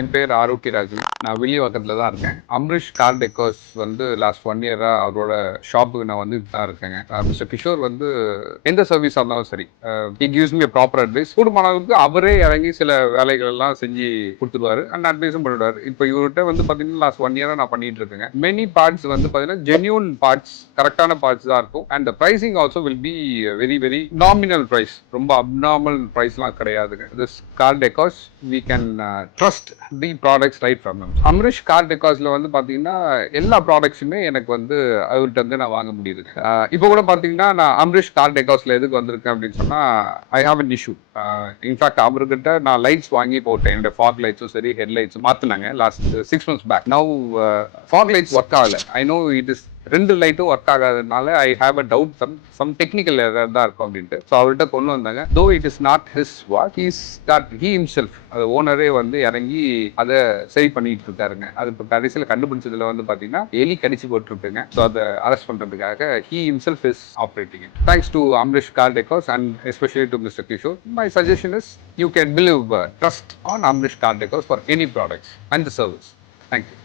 என் பேர் ஆரோக்கியராஜ். நான் வில்லிவாக்கத்தில் தான் இருக்கேன். அம்ரிஷ் கார் டெக்கோஸ் வந்து லாஸ்ட் 1 இயராக அவரோட ஷாப்புக்கு நான் வந்து தான் இருக்கேங்க. மிஸ்டர் கிஷோர் வந்து எந்த சர்வீஸாக இருந்தாலும் சரி, he gives me proper advice. கூடுமான அளவுக்கு அவரே இறங்கி சில வேலைகள் எல்லாம் செஞ்சு கொடுத்துருவாரு அண்ட் அட்வைஸும் பண்ணிடுவார். இப்போ இவர்கிட்ட வந்து பார்த்தீங்கன்னா லாஸ்ட் 1 இயராக நான் பண்ணிட்டு இருக்கேங்க. மெனி பார்ட்ஸ் வந்து பார்த்தீங்கன்னா ஜென்யூன் பார்ட்ஸ், கரெக்டான பார்ட்ஸ் தான் இருக்கும். And pricing also will be very very nominal price, ரொம்ப அப்நார்மல் ப்ரைஸ்லாம் கிடையாதுங்க. This car decors we can trust the products right from him. Amrish car டெக்காஸ்ல வந்து பார்த்தீங்கன்னா எல்லா ப்ராடக்ட்ஸுமே எனக்கு வந்து அவர்கிட்ட வந்து நான் வாங்க முடியுது. இப்போ கூட பார்த்தீங்கன்னா நான் அம்ரிஷ் கார் டெக்காஸ்ல எதுக்கு வந்திருக்கேன் அப்படின்னு சொன்னால், I have an issue. In fact அவர்கிட்ட நான் லைட்ஸ் வாங்கி போட்டேன். என்னோட ஃபாக் லைட்ஸும் சரி, ஹெட் லைட்ஸும் மாற்றினாங்க last 6 months back. Now fog lights work ஆகலை. ஐ நோ இட் இஸ் 2 லைட்டும் ஒர்க் ஆகாததுனால I have a doubt, some technical error தான் இருக்கும் அப்படின்ட்டு. ஸோ அவர்கிட்ட கொண்டு வந்தாங்க. Though it is not his work, he himself, அது ஓனரே வந்து இறங்கி அதை சரி பண்ணிட்டு இருக்காருங்க. அது இப்போ கடைசியில் கண்டுபிடிச்சதுல வந்து பார்த்தீங்கன்னா எலி கடிச்சு போட்டுருக்குங்க. ஸோ அதை அரெஸ்ட் பண்ணுறதுக்காக he himself is operating it. Thanks to Amrish car decors and especially to mister Kishore. My suggestion is you can believe trust on Amrish car decors for any products and the service. Thank you.